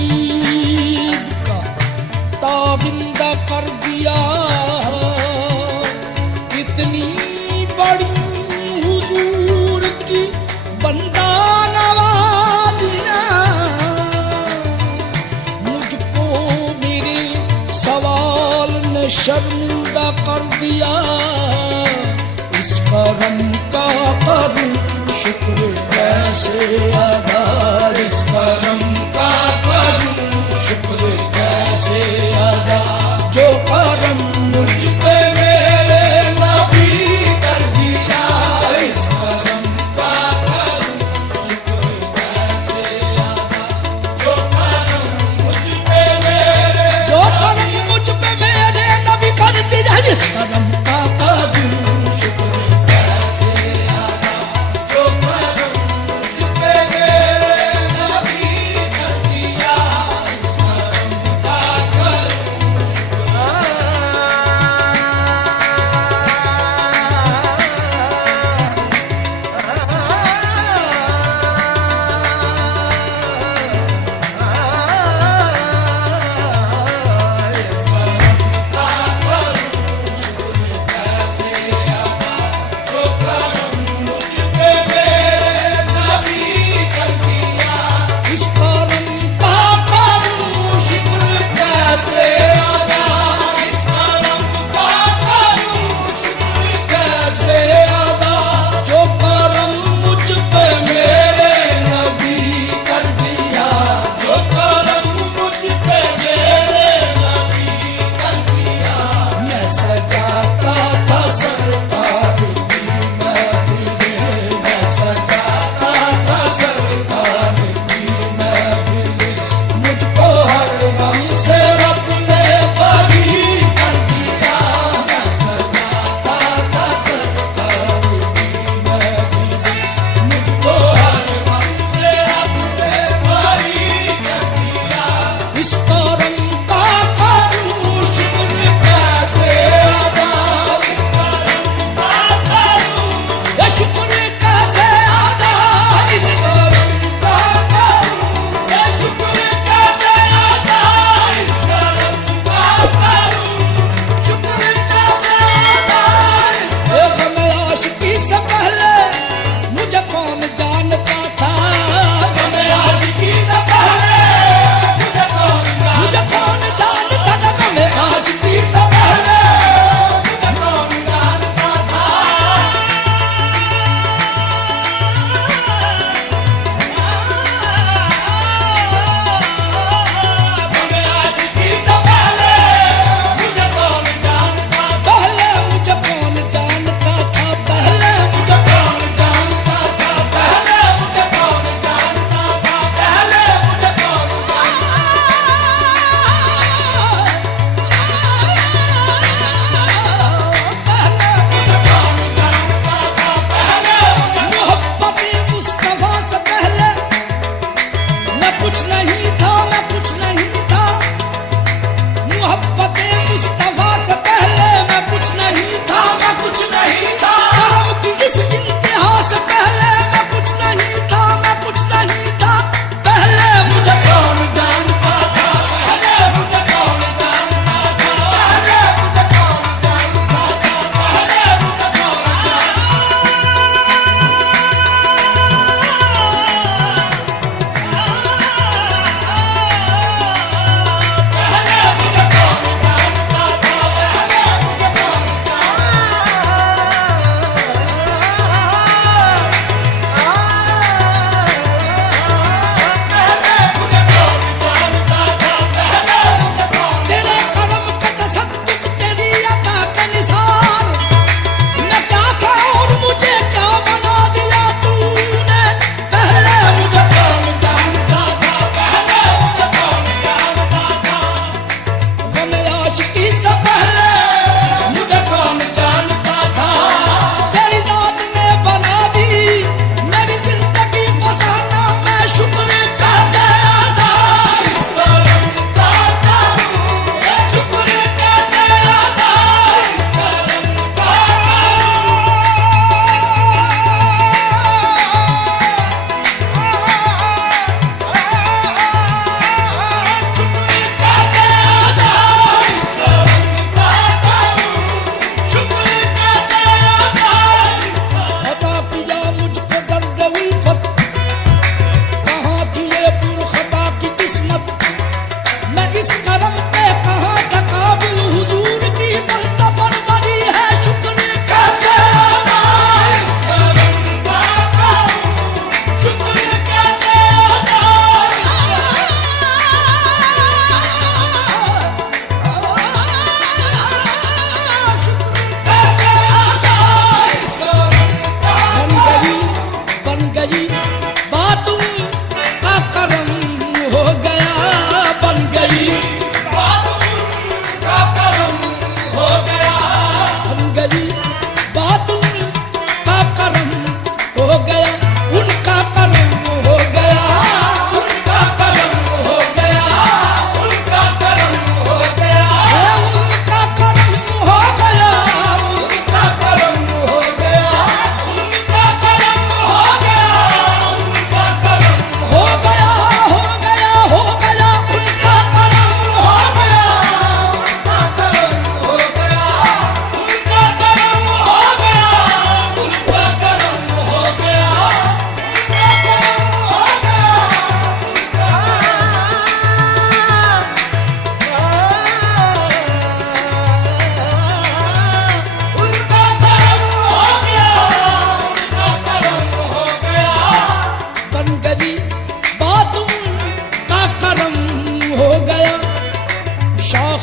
गरीब का ताबिंदा कर दिया। इतनी बड़ी हुजूर की बंदा नवाजिया, मुझको मेरे सवाल ने शर्मिंदा कर दिया। इस करम का करूं शुक्र कैसे अदा, इस करम का करूं शुक्र कैसे अदा। जो करम मुझ पे मेरे नबी कर दिया, इस करम का करूं शुक्र कैसे अदा। जो करम मुझ पे मेरे नबी कर दिया, इस करम का करूं शुक्र कैसे अदा। जो करम मुझ पे मेरे नबी कर दिया।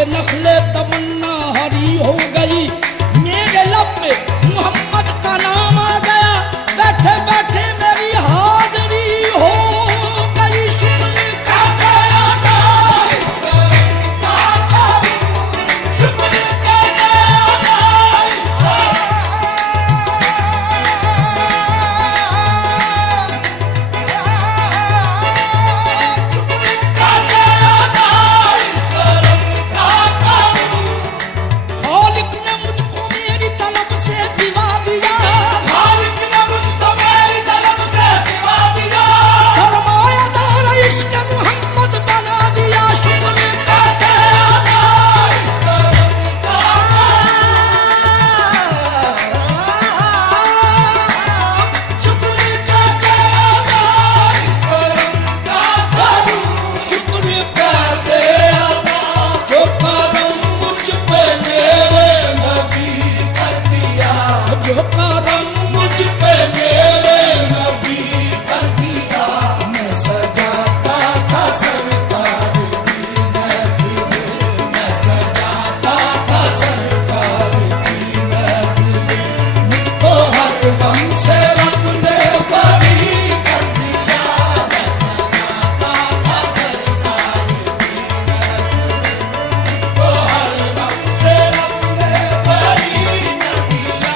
के नखले तमन्ना हरी हो गई, मेरे लब पे मोहम्मद का नाम आ गया, बैठे बैठे मेरी हाजिरी हो गई। शुक्र कैसे अदा इस करम का करूं, शुक्र कैसे अदा इस खालिक ने मुझको मेरी तलब से सिवा दिया, खालिक ने मुझको मेरी तलब से सिवा दिया, सरमायादार इश्क मोहम्मद बना दिया। शुक्र कैसे अदा इस करम का, शुक्र कैसे अदा इस करम का करूं, शुक्र कैसे अदा जो करम मुझ पे मेरे नबी कर दिया, जो करम मुझ पे मेरे नबी कर दिया। मैं सजाता था सरकार की महफिल, मैं सजाता था सरकार की महफिल, मुझको हर गम से रब ने बरी कर दिया। मैं सजाता था सरकार की महफिल, मुझको हर गम से रब ने बरी कर दिया।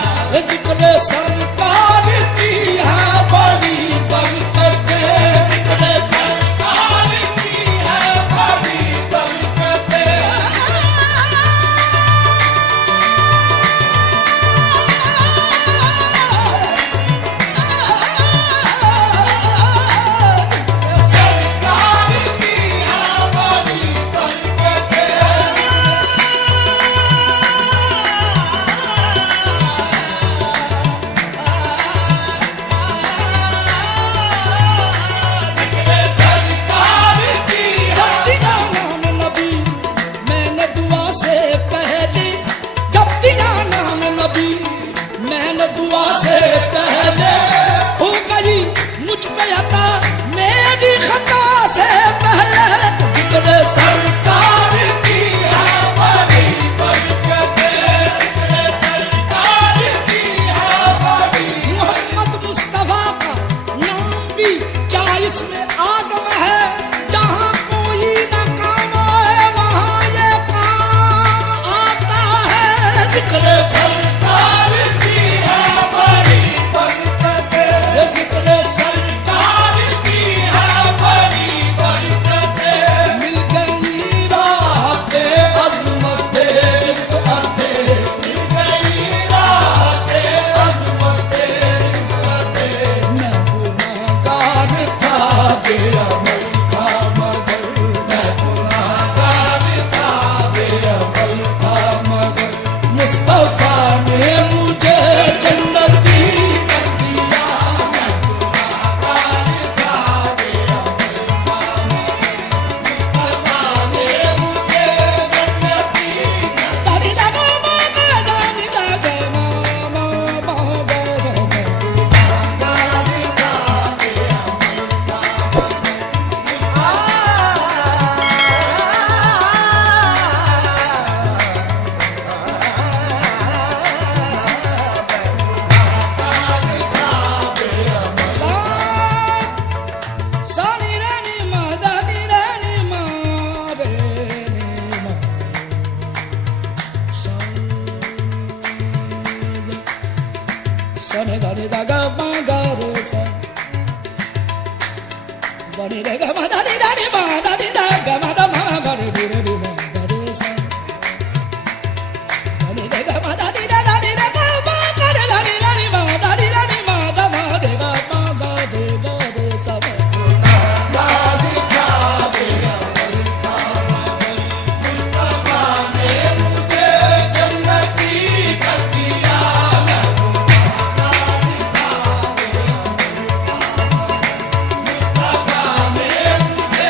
जिक्र सरकार की है बड़ी बरकतें, जिक्र सरकार की है बड़ी बरकतें। सरकार की है बड़ी बरकतें। सरकार की जब दिया नाम नबी मैंने दुआ से पहले, जब दिया नाम नबी मैंने दुआ से पहले, हो गई मुझ पे अता मेरी खता से पहले। जिक्र सरकार की है बड़ी बरकतें, जिक्र सरकार की है बड़ी। मोहम्मद मुस्तफा का नाम भी क्या इसमें आजम है, जहाँ कोई न काम आए वहाँ ये काम आता है। जिक्र सरकार की है बड़ी बरकतें, जिक्र सरकार की है बड़ी बरकतें। मिल गई राहते अज़मते रिफ़अते, मिल गई राहते अज़मते रिफ़अते। मैं गुनाहगार था बेअमल था मगर, मैं गुनाहगार था बेअमल था मगर, मुस्तफा ने मुझे जन्नती कर दिया। मैं गुनाहगार था बेअमल था मगर, मुस्तफा ने मुझे जन्नती कर दिया। दानी दागा मामा दानी दागा मामा मामा गुनाहगार था बेअमल था सानी रानी मा दानी रानी मा रे नी मा सने दानी दागा मा गा रे सा दानी दागा मा दानी दानी मा दानी दागा मा दा मा गा रे रे रे मा गा रे सा दानी दागा मा दानी दा दानी दागा मा गा रे दानी दानी मा दानी दानी मा दा मा रे गा मा गा रे गा रे सा। मुस्तफा ने मुझे जन्नती कर दिया। मुस्तफा ने मुझे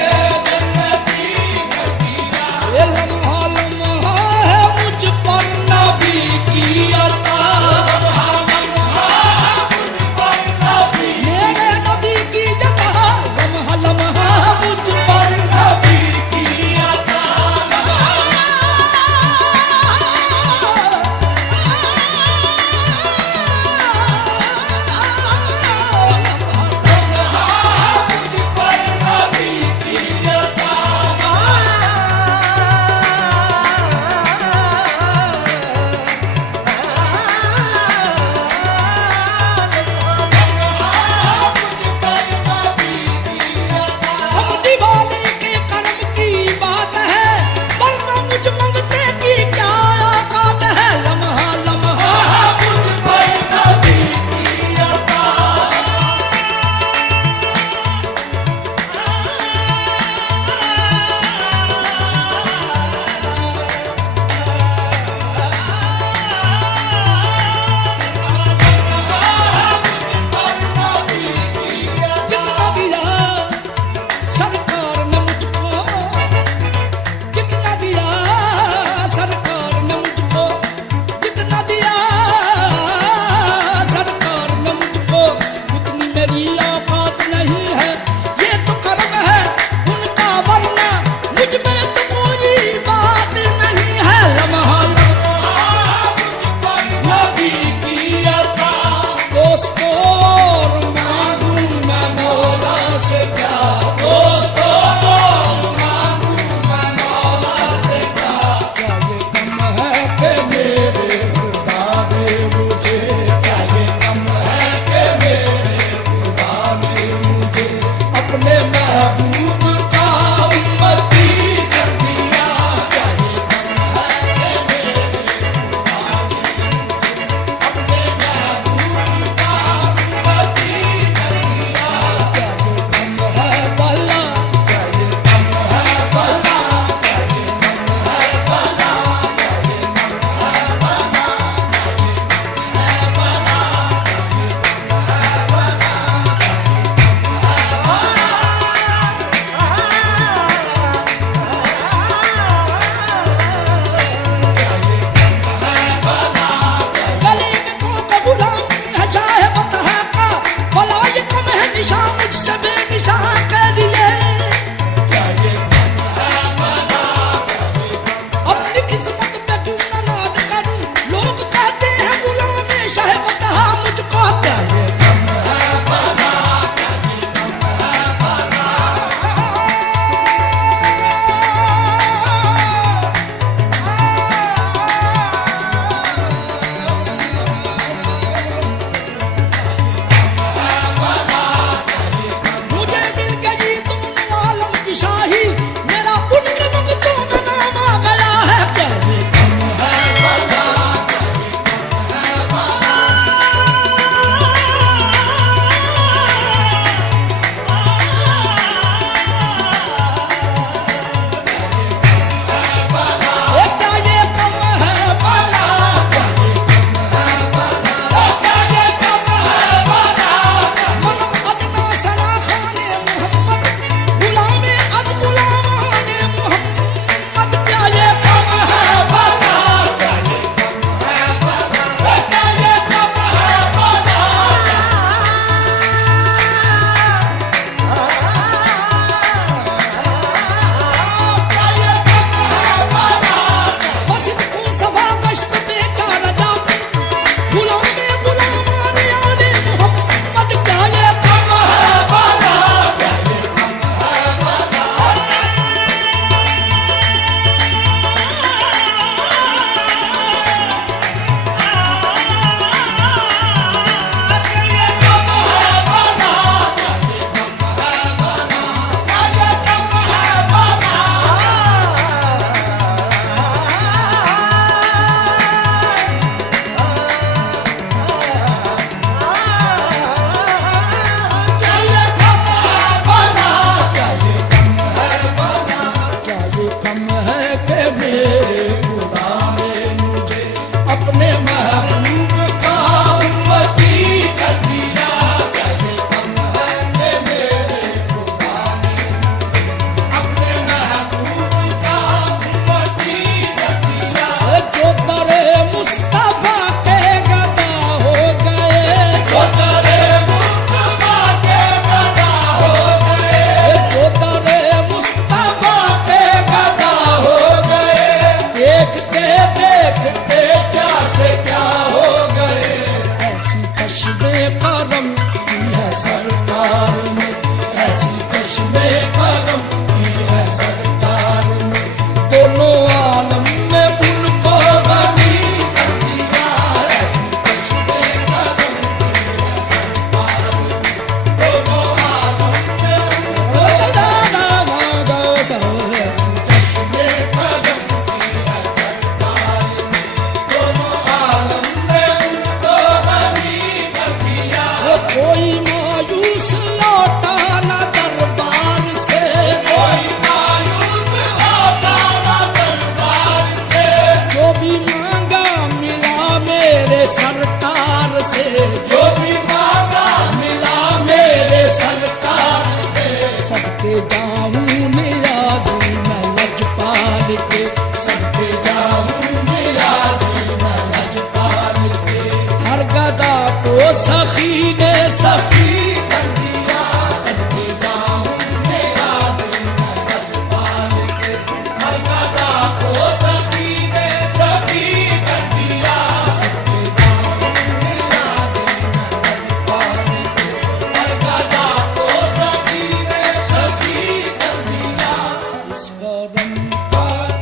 सबके जाऊंगे आज़ीम लजपाल के। हर गदा को सखी ने सखी कर दिया सबके जाऊंगे आज़ीम लजपाल के। हर गदा को सखी ने सखी कर दिया सबके जाऊंगे आज़ीम लजपाल के। हर गदा को सखी ने सखी कर दिया। इस कदम पर